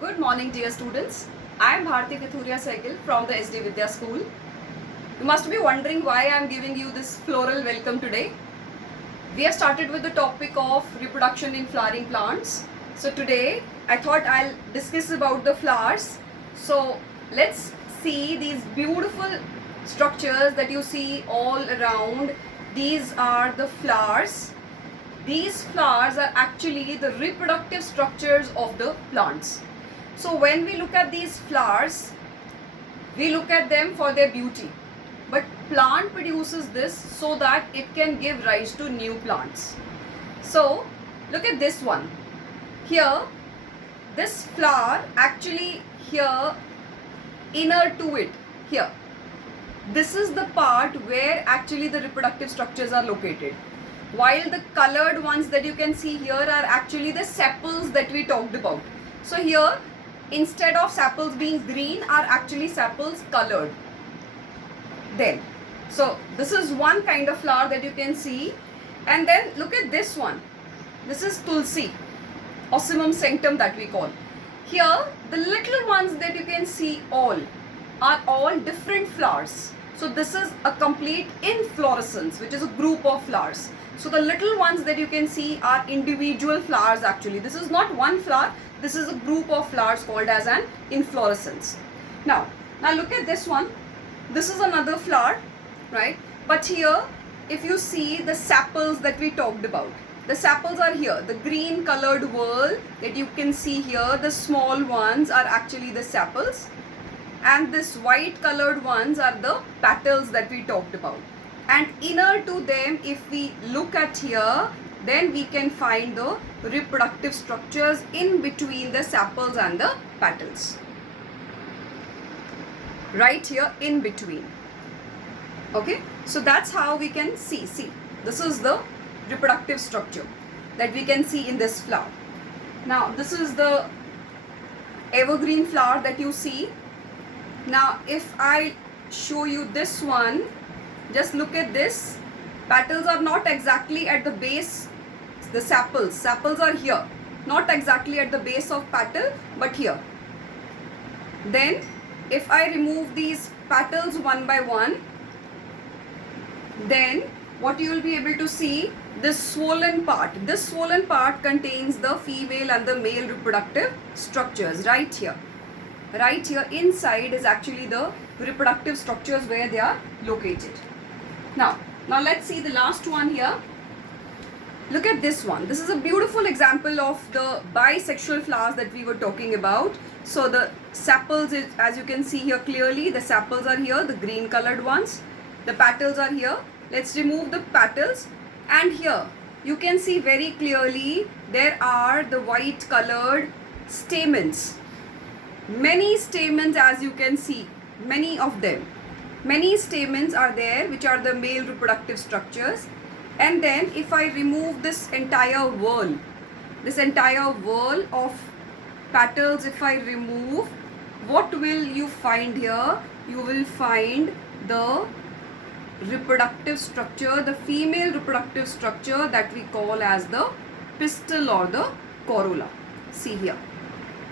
Good morning, dear students. I am Bharti Kathuria Sehgal from the SD Vidya School. You must be wondering why I am giving you this floral welcome today. We have started with the topic of reproduction in flowering plants. So today I thought I'll discuss about the flowers. So let's see these beautiful structures that you see all around. These are the flowers. These flowers are actually the reproductive structures of the plants. So when we look at these flowers, we look at them for their beauty. But plant produces this so that it can give rise to new plants. So look at this one. Here, this flower actually here, inner to it, here. This is the part where actually the reproductive structures are located. While the colored ones that you can see here are actually the sepals that we talked about. So here, instead of sepals being green, are actually sepals colored. Then, so this is one kind of flower that you can see. And then look at this one. This is Tulsi, Ocimum sanctum that we call. Here, the little ones that you can see are all different flowers. So this is a complete inflorescence, which is a group of flowers. So the little ones that you can see are individual flowers actually. This is not one flower. This is a group of flowers called as an inflorescence. Now look at this one. This is another flower, right? But here, if you see the sepals that we talked about, the sepals are here. The green colored whorl that you can see here, the small ones are actually the sepals. And this white colored ones are the petals that we talked about. And inner to them, if we look at here, then we can find the reproductive structures in between the sepals and the petals. Right here in between. Okay, so that's how we can see. This is the reproductive structure that we can see in this flower. Now, this is the evergreen flower that you see. Now, if I show you this one, just look at this. Petals are not exactly at the base. The sepals are here. Not exactly at the base of petal, but here. Then, if I remove these petals one by one, then what you will be able to see, this swollen part. This swollen part contains the female and the male reproductive structures right here. Right here inside is actually the reproductive structures where they are located. Now let's see the last one here. Look at this one. This is a beautiful example of the bisexual flowers that we were talking about. So the sepals, as you can see here clearly, the sepals are here, the green colored ones. The petals are here. Let's remove the petals. And here you can see very clearly there are the white colored stamens. Many stamens, as you can see, many of them. Many stamens are there, which are the male reproductive structures. And then if I remove this entire whorl of petals, if I remove, what will you find here? You will find the reproductive structure, the female reproductive structure that we call as the pistil or the corolla. See here.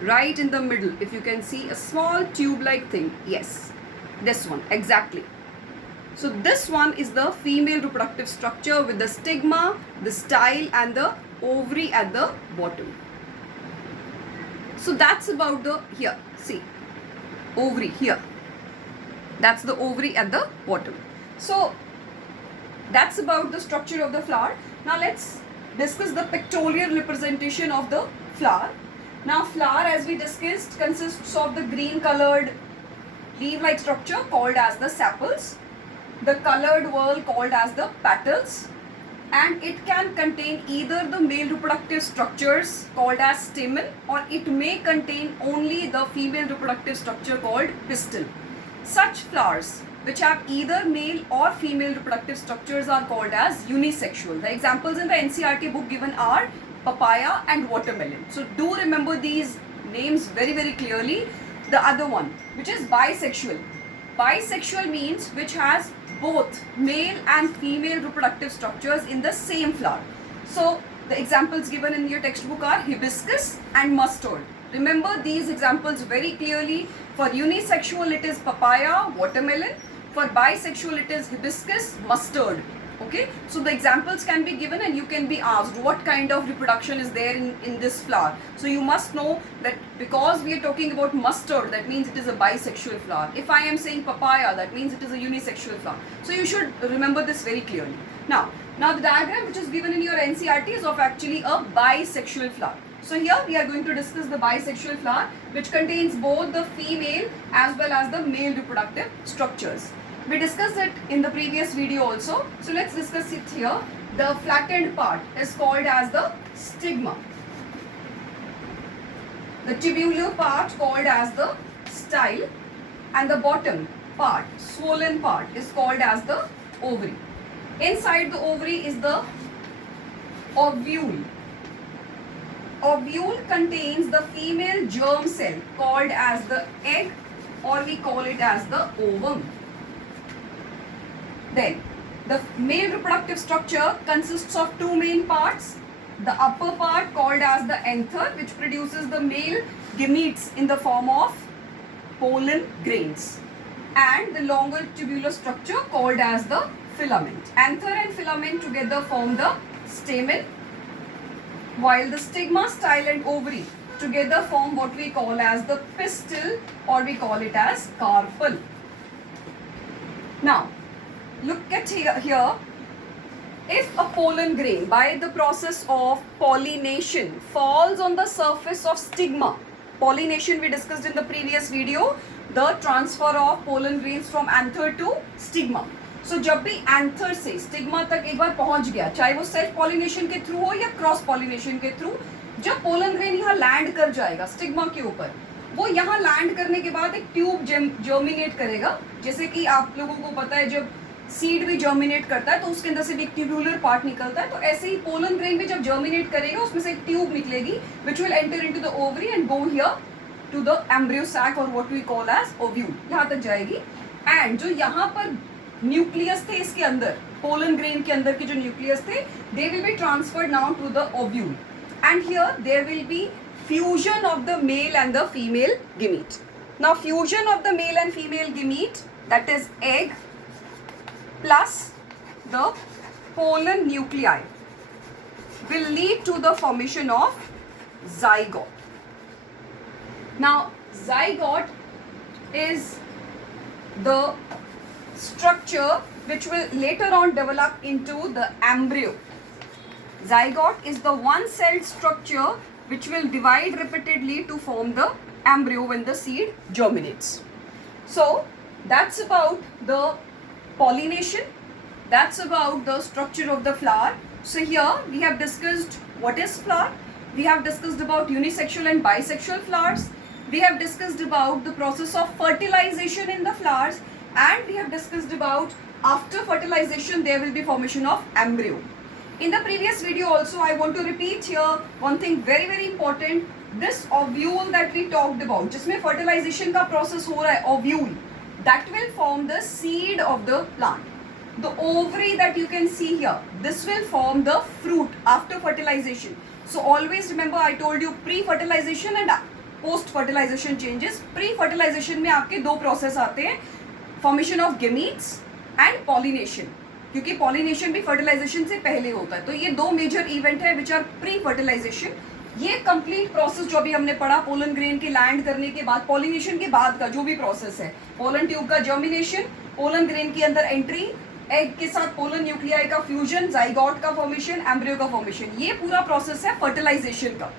Right in the middle, if you can see a small tube-like thing. Yes, this one, exactly. So this one is the female reproductive structure with the stigma, the style and the ovary at the bottom. So that's about the, here, see, ovary here. That's the ovary at the bottom. So that's about the structure of the flower. Now let's discuss the pictorial representation of the flower. Now flower, as we discussed, consists of the green colored leaf-like structure called as the sepals, the colored whorl called as the petals, and it can contain either the male reproductive structures called as stamen, or it may contain only the female reproductive structure called pistil. Such flowers which have either male or female reproductive structures are called as unisexual. The examples in the NCERT book given are papaya and watermelon. So do remember these names very, very clearly. The other one, which is bisexual. Bisexual means which has both male and female reproductive structures in the same flower. So the examples given in your textbook are hibiscus and mustard. Remember these examples very clearly. For unisexual it is papaya, watermelon. For bisexual it is hibiscus, mustard. Okay, so the examples can be given and you can be asked what kind of reproduction is there in this flower. So you must know that because we are talking about mustard, that means it is a bisexual flower. If I am saying papaya, that means it is a unisexual flower. So you should remember this very clearly. Now the diagram which is given in your NCERT is of actually a bisexual flower. So here we are going to discuss the bisexual flower, which contains both the female as well as the male reproductive structures. We discussed it in the previous video also. So let's discuss it here. The flattened part is called as the stigma. The tubular part called as the style, and the bottom part, swollen part, is called as the ovary. Inside the ovary is the ovule. Ovule contains the female germ cell called as the egg, or we call it as the ovum. Then the male reproductive structure consists of two main parts. The upper part called as the anther, which produces the male gametes in the form of pollen grains, and the longer tubular structure called as the filament. Anther and filament together form the stamen, while the stigma, style and ovary together form what we call as the pistil, or we call it as carpel. Now look at here. If a pollen grain by the process of pollination falls on the surface of stigma, pollination we discussed in the previous video, the transfer of pollen grains from anther to stigma. So जब भी anther से stigma तक एक बार पहुंच गया, चाहे वो self pollination के through हो या cross pollination के through, जब pollen grain यहाँ land कर जाएगा stigma के ऊपर, वो यहाँ land करने के बाद एक ट्यूब germinate करेगा. जैसे कि आप लोगों को पता है जब सीड भी जर्मिनेट करता है तो उसके अंदर से भी एक ट्यूबुलर पार्ट निकलता है. तो ऐसे ही पोलन ग्रेन भी जब जर्मिनेट करेगा उसमें से एक ट्यूब निकलेगी which will enter into the ovary and go here to the embryo sac, और what we call as ovule. यहाँ तक जाएगी. एंड जो यहाँ पर न्यूक्लियस थे इसके अंदर, पोलन ग्रेन के अंदर के जो न्यूक्लियस थे, they will be transferred now to the ovule, and here there will be fusion of the male and the female gamete. Now fusion of the male and female gamete, that is egg plus the pollen nuclei, will lead to the formation of zygote. Now zygote is the structure which will later on develop into the embryo. Zygote is the one-celled structure which will divide repeatedly to form the embryo when the seed germinates. So that's about the pollination, that's about the structure of the flower. So here we have discussed what is flower, we have discussed about unisexual and bisexual flowers, we have discussed about the process of fertilization in the flowers, and we have discussed about after fertilization there will be formation of embryo. In the previous video also I want to repeat here one thing very important. This ovule that we talked about, जिसमें fertilization का process हो रहा है, ovule, that will form the seed of the plant. The ovary that you can see here, this will form the fruit after fertilization. So always remember I told you pre-fertilization and post-fertilization changes. Pre-fertilization में आपके दो process आते हैं, formation of gametes and pollination, क्योंकि pollination भी fertilization से पहले होता है. तो ये दो major event है which are pre-fertilization. ये कंप्लीट प्रोसेस जो भी हमने पढ़ा पोलन ग्रेन के लैंड करने के बाद, पॉलिनेशन के बाद का जो भी प्रोसेस है, पोलन ट्यूब का जर्मिनेशन, पोलन ग्रेन के अंदर एंट्री, एग के साथ पोलन न्यूक्लियाई का फ्यूजन, जाइगोट का फॉर्मेशन, एम्ब्रियो का फॉर्मेशन, ये पूरा प्रोसेस है फर्टिलाइजेशन का.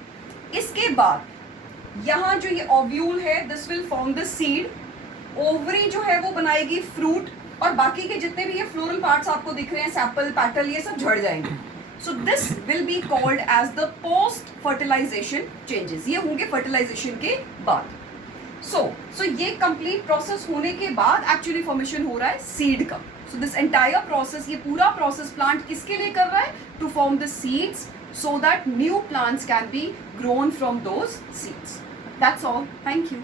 इसके बाद यहाँ जो ये ओव्यूल है, this will form the seed. Ovary जो है वो बनाएगी फ्रूट, और बाकी के जितने भी ये फ्लोरल पार्ट्स आपको दिख रहे हैं, सेपल, पैटल, ये सब झड़ जाएंगे. So this will be called as the post fertilization changes. ये होंगे fertilization के बाद. So ये complete process होने के बाद actually formation हो रहा है seed का. So this entire process, ये पूरा process plant किसके लिए कर रहा है? To form the seeds so that new plants can be grown from those seeds. That's all. Thank you.